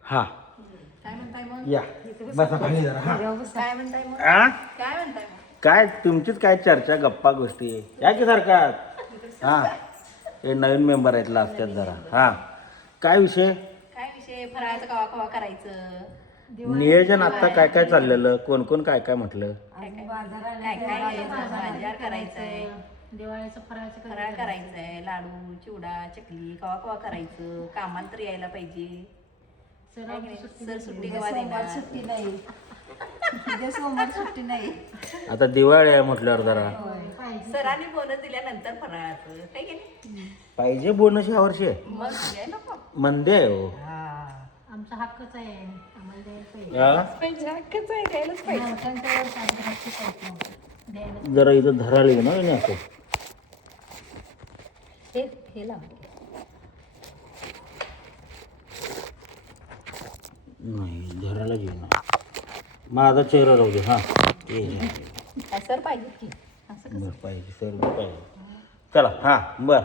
हा काय म्हणताय मग? या बसा खाली जरा हा काय म्हणताय मग? आ? काय म्हणताय मग? काय तुमचीच काय चर्चा गप्पा गोष्टी या की सारखात हा हे नवीन मेंबर आहेत असतात जरा हा काय विषय काय विषय फराळाचं कवा कवा करायचं? नियोजन आता काय काय चाललेलं कोण कोण काय काय म्हटलं काय काय बाजार करायचंय, दिवाळीचं फराळाचं फराळ करायचंय, लाडू चिवडा चकली कवा कवा करायचं, कामाला तर यायला पाहिजे. सर सुट्टी केव्हा देणार? सुट्टी नाही उद्या सोमवार सुट्टी नाही. आता दिवाळी आहे म्हटल्यावर जरा सरांनी बोनस दिल्यानंतर फराळाचं काय केलं पाहिजे बोनस या वर्षी मग द्याय नको. मंदे आहे हो आमचा हक्कच आहे आम्हाला द्यायला पाहिजे. हा? पाहिजे हक्कच आहे द्यायलाच पाहिजे. मालकांच्यावर आमचा हक्कच आहे द्यायला. जरा इथं धराली ना नाही असं हे लांब नाही धरायला घेऊ ना माझा चेहरा राहू दे हा ये सर पाहिजे की असं बरं पाहिजे सर पाहिजे चला हा बर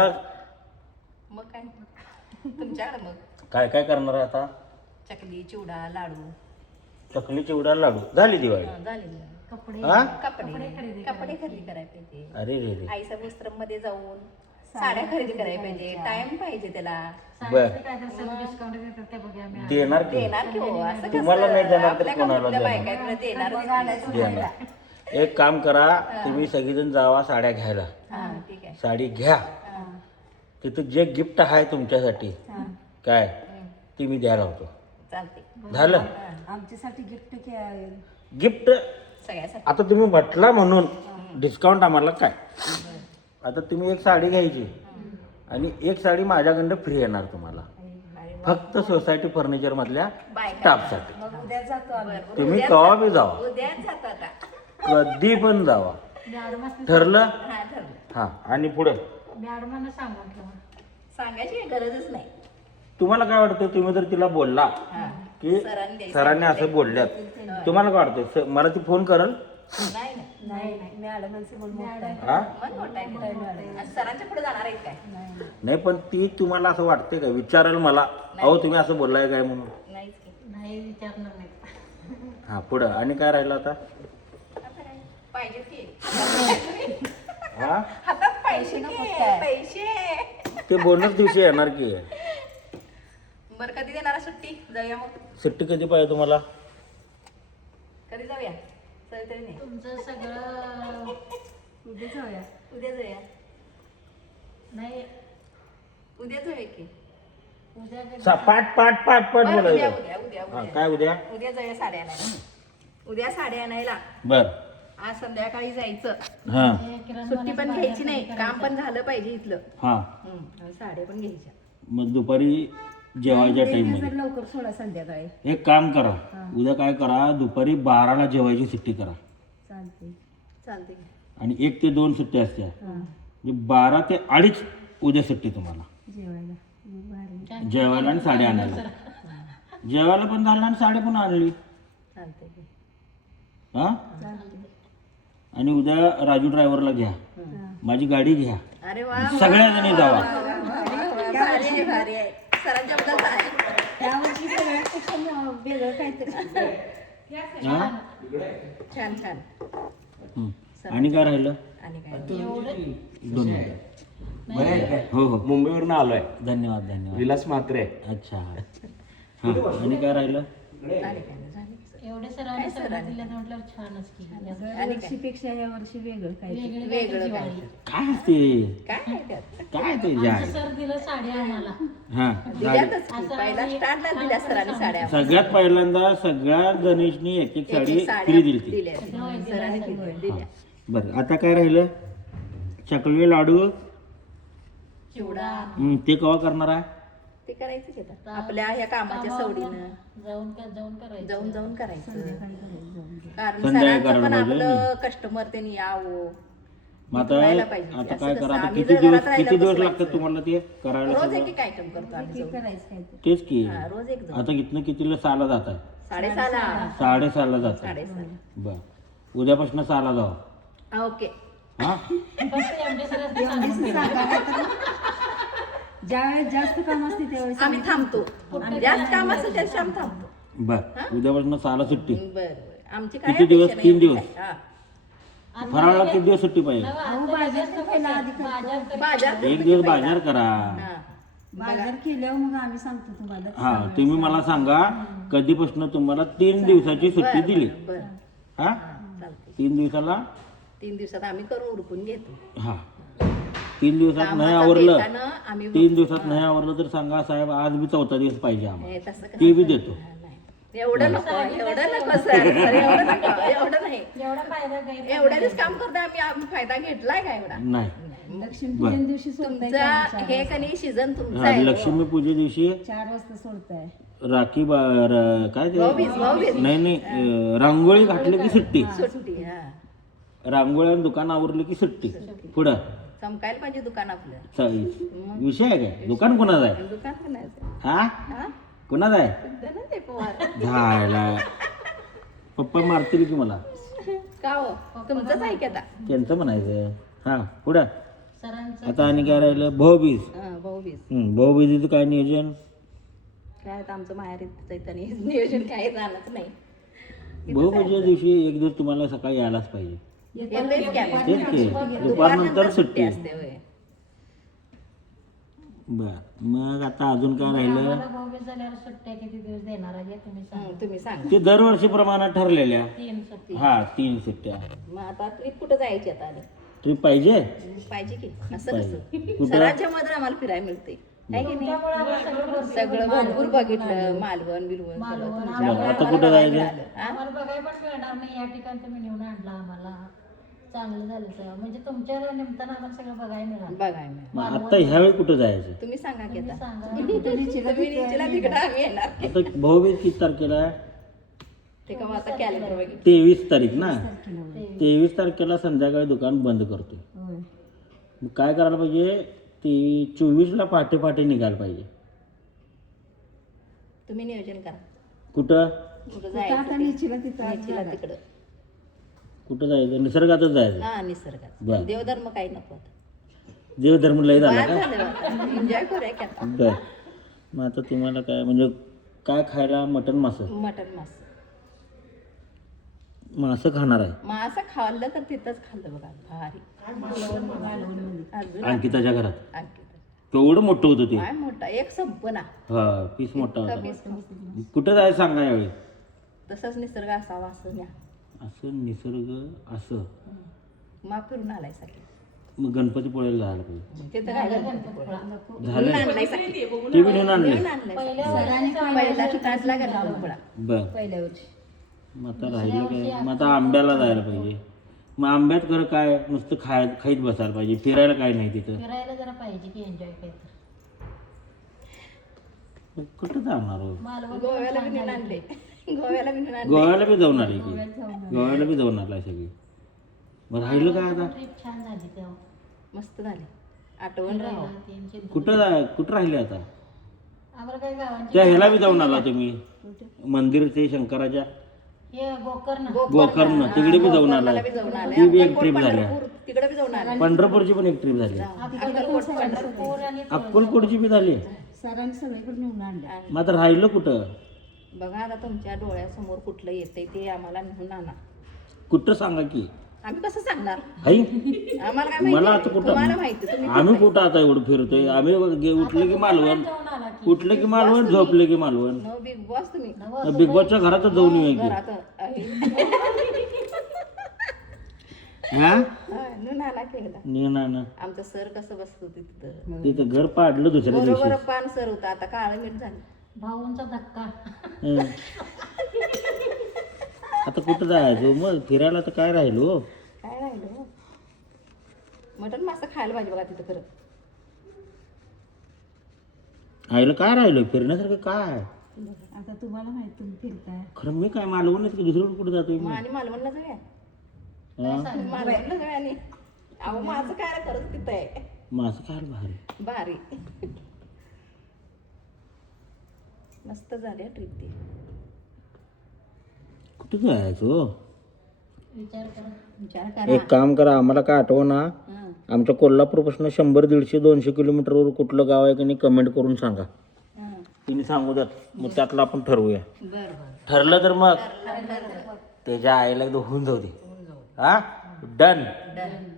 मग काय तुमच्याकडे मग काय काय करणार आहे आता चकली चिवडा लाडू चकली चिवडा लाडू झाली दिवाळी झालेली कपडे हा कपडे खरेदी करायला पाहिजे. अरे रे रे आईच्या वस्त्रम मध्ये जाऊन साड्या खरेदी करायला पाहिजे. टाइम पाहिजे त्याला. बर काय तर सर डिस्काउंट देतात ते बघूया आम्ही. देणार की देणार की हो असं कसं? तुम्हाला नाही देणार तर आपल्या कोणाला कंपनीतल्या देणार? बायका आहेत, देणारच की. देणार एक काम करा तुम्ही सगळेजण जावा साड्या घ्यायला हा ठीक आहे. साडी घ्या तिथं जे गिफ्ट आहे तुमच्यासाठी काय ते मी द्यायला होतो चालते झालं आमच्यासाठी गिफ्ट गिफ्ट सगळ्यासाठी. आता तुम्ही म्हटला म्हणून डिस्काउंट आम्हाला काय आता तुम्ही एक साडी घ्यायची आणि एक साडी माझ्याकडं फ्री येणार तुम्हाला फक्त सोसायटी फर्निचर मधल्या बायका. स्टाफसाठी मग उद्या जातो आम्ही. तुम्ही कवा बी जावा उद्याच जातो आता. कधी पण जावा मॅडमांना ठरलं हा ठरलं. हा आणि पुढे मॅडमांना सांगून ठेवा. सांगायची काही गरजच नाही. तुम्हाला काय वाटतं तुम्ही जर तिला बोलला की सरांनी द्यायचं. सरांनी असं बोलल्यात तुम्हाला काय वाटतं मला ती फोन करल नाही नाही नाही मॅडमांचं बोल मोठं आहे. हा मन मोठा आहे. आणि सरांच्या पुढे जाणार आहेत काय? नाही पण ती तुम्हाला असं वाटते का विचारेल मला अहो तुम्ही असं बोललाय काय म्हणून नाहीच की. नाही विचारणार नाही. हा पुढं आणि काय राहिलं आता आता काय? पाहिजे की. हा हातात पैसे की. पैसे. ते बोनस दिवशी येणार की बरं कधी देणार सुट्टी? जाऊया मग. सुट्टी कधी पाहिजे तुम्हाला कधी जाऊया? चल तरी नाही. तुमचं सगळं उद्या जाऊया. उद्या जाऊया. नाही उद्या जाऊया की. उद्या पाठ पाठ पाठ पाठ बरं, उद्या बोलायचं उद्या उद्या हा उद्या. काय उद्या उद्या जाऊया साड्या आणायला. उद्या साड्या आणायला. बर आज संध्याकाळी जायचं. हा सुट्टी पण घ्यायची नाही. काम पण झालं पाहिजे इथलं. हा आणि साड्या पण घ्यायच्या. मग दुपारी जेवायच्या टाइम जर लवकर सोडा संध्याकाळी. एक काम करा उद्या काय करा दुपारी 12ला जेवायची सुट्टी करा चालते. चालते की. आणि 1 ते 2 सुट्टी असत्या म्हणजे 12 ते 2:30 उद्या सुट्टी तुम्हाला जेवायला मग भारी. जेवायला आणि साड्या आणायला जेवायला पण झालं आणि साडी पण आणली चालते की. हा चालते. आणि उद्या राजू ड्रायव्हरला घ्या माझी गाडी घ्या अरे वा सगळ्याजणी जावा भारी आहे भारी आहे. सरांच्या बद्दल भारी. त्यावर्षी सगळ्यापेक्षा वेगळं काहीतरी. हा? छान छान. हं. आणि काय राहिलं आणि काय? 2 मिनिटं हो हो मुंबईवरून आलोय धन्यवाद धन्यवाद विलास म्हात्रे. अच्छा हा आणि काय राहिलं आणि काय नाही झालं. एवढे सरांनी सगळं दिलं म्हटल्यावर छानच की. वर्षीपेक्षा या वर्षी वेगळं काहीतरी. वेगळी वेगळं वेगळी काय? दिवाळी. काय ते काय आहे त्यात? काय ते जे आहे सर दिलं साडी आम्हाला. हा दिल्यातच की. पहिला स्टार्टला दिल्या सरांनी साड्या. सगळ्यात पहिल्यांदा सगळ्या गणेशनी एक एक साडी फ्री दिली ती दिल्या. सरांनी दिल्या. बरं आता काय राहिलं चकली लाडू चिवडा ते कवा करणार आहे ते करायचं की आता. आपल्या ह्या कामाच्या सवडीनं जाऊन करायचं. जाऊन जाऊन करायचं. कारण संध्याकाळी सरांचं करायला पण पाहिजे आपलं कस्टमर त्यांनी यावं. मग आता व्हायला पाहिजे. आता असं काय कसं करा आता आम्ही किती जर दिवस घरात राहिलं किती दिवस बसवायचं. लागतात तुम्हाला ते करायला रोज सगळं? एक एक आयटम करतो आम्ही जाऊन. करायचं काहीतरी. तेच की हा, रोज एक जाऊन. आता इथनं कितीला 6ला जात आहे 6:30. 6:30ला जात आहे 6:30. बर उद्यापासून 6ला जाऊ ओके. हा फक्त एवढे सर ज्यावेळेस जास्त काम असते त्यावेळेस आम्ही थांबतो जास्त काम असेल त्यावेळेस आम्ही थांबतो. बर उद्यापासून साला सुट्टी. बरं आमची काय किती दिवस? अपेक्षा 3 नाही. दिवस. हा. फराळाला किती दिवस सुट्टी पाहिजे? अहो बाजार तर पहिला आधी करतो. बाजार एक दिवस बाजार करा. हा. बाजार केल्यावर मग आम्ही सांगतो तुम्हाला. हा तुम्ही मला सांगा कधीपासून तुम्हाला 3 दिवसाची सुट्टी दिली. बरं हा चालते. 3 दिवसाला 3 दिवसात आम्ही करून उरकून घेतो. हा 3 दिवसात नाही कामाचा आवरलं वेगानं आम्ही 3 दिवसात नाही आवरलं तर सांगा साहेब आज बी 4था दिवस पाहिजे आम्हाला. हे तसं कसं ते बी देतो. नाही. एवढं नको सर एवढं नको एवढं नाही एवढा फायदा काही एवढ्याच काम करता आम्ही फायदा घेतलाय का एवढा नाही लक्ष्मीपूजन दिवशी सोडताय तुमचा हे कणी सीझन तुमचा हा आहे लक्ष्मी पूजे दिवशी 4 वाजता सोडताय. राखी काय ते भाऊबीज. नाही नाही रांगोळी घातली की सुट्टी. सुट्टी हा रांगोळ्या दुकान आवरली की सुट्टी. पुढं चमकायला पाहिजे दुकान आपलं. विषय आहे काय? दुकान कोणाचं आहे? दुकान कोणाचं? हा हा? कोणाचं आहे? धनंजय पवार. झाला पप्पा मारतील की मला. का हो तुमचंच आहे की आता त्यांचं म्हणायचं. हा पुढं सरांचं आता आणि काय राहिलं? भाऊबीज. भाऊबीज भाऊबीजीचं काय नियोजन? काय आता आमचं माहेर चैतन्य नियोजन काय जाणच नाही. भाऊबीजेच्या दिवशी एक दिवस तुम्हाला सकाळी यायलाच पाहिजे. येतोयच की आम्ही. तेच की दुपारनंतर सुट्टी. असते होय. बर मग आता अजून काय राहिलं? आम्हाला भाऊबीज झाल्यावर सुट्ट्या किती दिवस देणार आहे तुम्ही सांगा. तुम्ही सांगा ते दरवर्षी प्रमाणात ठरलेल्या. 3 सुट्टी. हा 3 सुट्ट्या. मग आता ट्रिप कुठं जायची आता आणि? ट्रिप पाहिजे. पाहिजे की असं पाहिजे. कसं कुठं? सरांच्या मध्ये आम्हाला फिरायला मिळते आहे की नाही? त्यामुळे आम्हाला सगळं भरपूर सगळं भरपूर बघितलं मालवण बिलवण सगळं मालवण, तुमच्यामुळे बरं, आता आम्हाला कुठं बघायला जायचं? मिळालं. हा? आम्हाला बघायला पण मिळणार नाही. या ठिकाणी तुम्ही नेऊन आणला आम्हाला. चांगलं झालं सगळं. म्हणजे तुमच्या निमित्तानं आम्हाला सगळं बघायला मिळालं. बघायला मिळालं. मग आता ह्यावेळी कुठं जायचं? तुम्ही सांगा की आता सांगा. तुम्ही नीचला तिकडं आम्ही येणार आता भाऊबीज किती तारखेला आहे? ते का आता कॅलेंडर बघितलं 23 तारीख ना. 23 तारखेला संध्याकाळी दुकान बंद करतो. होय. मग काय करायला पाहिजे? ती 24ला पहाटे पहाटे निघायला पाहिजे. तुम्ही नियोजन करा कुठं कुठं आता जायचं नीचीला तिथं नीचला तिकडं कुठं जायचं? निसर्गातच जायचं. हा निसर्गात बरं. देवधर्म काही नको देवधर्म लय झाला का? एन्जॉय करूया की आता बर मग आता तुम्हाला काय म्हणजे काय खायला? मटन मासं. मटन मास मासं खाणार आहे मासं खाल्लं तर तिथंच खाल्लं बघा भारी अजून अंकिताच्या घरात. आणखी केवढं मोठं होतं ते. काय मोठा एक संपना हा पीस मोठा होता. कमीच कुठं जायचं सांगा यावेळी. तसंच निसर्ग असावा असं न्या असं निसर्ग असं मग फिरून आलाय सगळे मग गणपती पोळ्याला जायला पाहिजे. तिथं काय गणपतीपुळा. झालं घेऊन आणलाय सगळे. ते बी नेऊन आणले. घेऊन आणलाय पहिला ठिकाणला गणपतीपुळा बर पहिल्या वर्षी. मग आता राहिलं काय? मग आता आंब्याला जायला पाहिजे. मग आंब्यात खरं काय नुसतं खाईत बसायला पाहिजे. फिरायला काय नाही तिथं. फिरायला जरा पाहिजे की एन्जॉय काय तर. मग कुठं जाणार हो? मालवण गोव्याला बी नेऊन आणले गोव्याला बी नेऊन आणले गोव्याला बी जाऊन आले की. गोव्याला बी जाऊन आलाय सगळी. मग राहिलं काय आता? ट्रिप छान झाली तेव्हा. मस्त झाले आठवण राहा कुठं राहिले आता? आम्हाला काही गावांची त्या ह्याला बी जाऊन आला तुम्ही मंदिर ते शंकराच्या हे गोकर्ण गोकर्ण तिकडे बी जाऊन आला. बी जाऊन आले ती बी एक ट्रिप झाल्या. तिकडे बी जाऊन आले पंढरपूरची पण एक ट्रिप झाली. अक्कलकोट पंढरपूर आणि अक्कलकोटची बी झाली. सरांनी सगळीकडे नेऊन आणलं. मग आता राहिलं कुठं? बघा आता तुमच्या डोळ्यासमोर कुठलं येतंय ते आम्हाला नेऊन आणा कुठं सांगा की. आम्ही कसं सांगणार हाई आम्हाला काय मला माहिती आता कुठं तुम्हाला माहिती तुम्ही आम्ही कुठं आता एवढं फिरतोय. आम्ही उठलं की मालवण, जाऊन आला की उठलं की मालवण, झोपले की मालवण. नो बिग बॉस तुम्ही बिग बॉसच्या घरातच जाऊन येऊ की. घरात आहे. हा हा, नेऊन आणा की एकदा ना आमचं सर कसं बसत होते तिथं तिथं घर पाडलं दुसऱ्या दिवशी. बरोबर पान सर होतं आता काळं मीठ झालं भाऊंचा धक्का. हं. आता कुठं जायचं मग फिरायला तर काय राहिलो. काय राहिलं मटण मासा खायला पाहिजे बघा तिथं खरं राहिलं काय राहिलं फिरण्यासारखं काय? आता तुम्हाला माहिती तुम्ही फिरताय. खरं मी काय मालवणच की दुसरीकडे कुठं जातोय मग मी? आणि मालवणला जाऊया हा? मालवणला जाऊया आणि अहो माझं काय खरंच तिथं आहे मासं खायला भारी. भारी मस्त झाली ट्रिप ती कुठं जायचं हो? विचार करा. विचार करा. एक काम करा, आम्हाला काय आठवं ना, हं, आमच्या कोल्हापूरपासून 100, 150, 200 किलोमीटरवर कुठलं गाव आहे की नाही कमेंट करून सांगा. हं. तिने सांगू द्यात, मग त्यातलं आपण ठरवूया. बरं बरं. ठरलं तर मग त्याच्या आईला एकदा होऊन जाऊ दे. हा डन.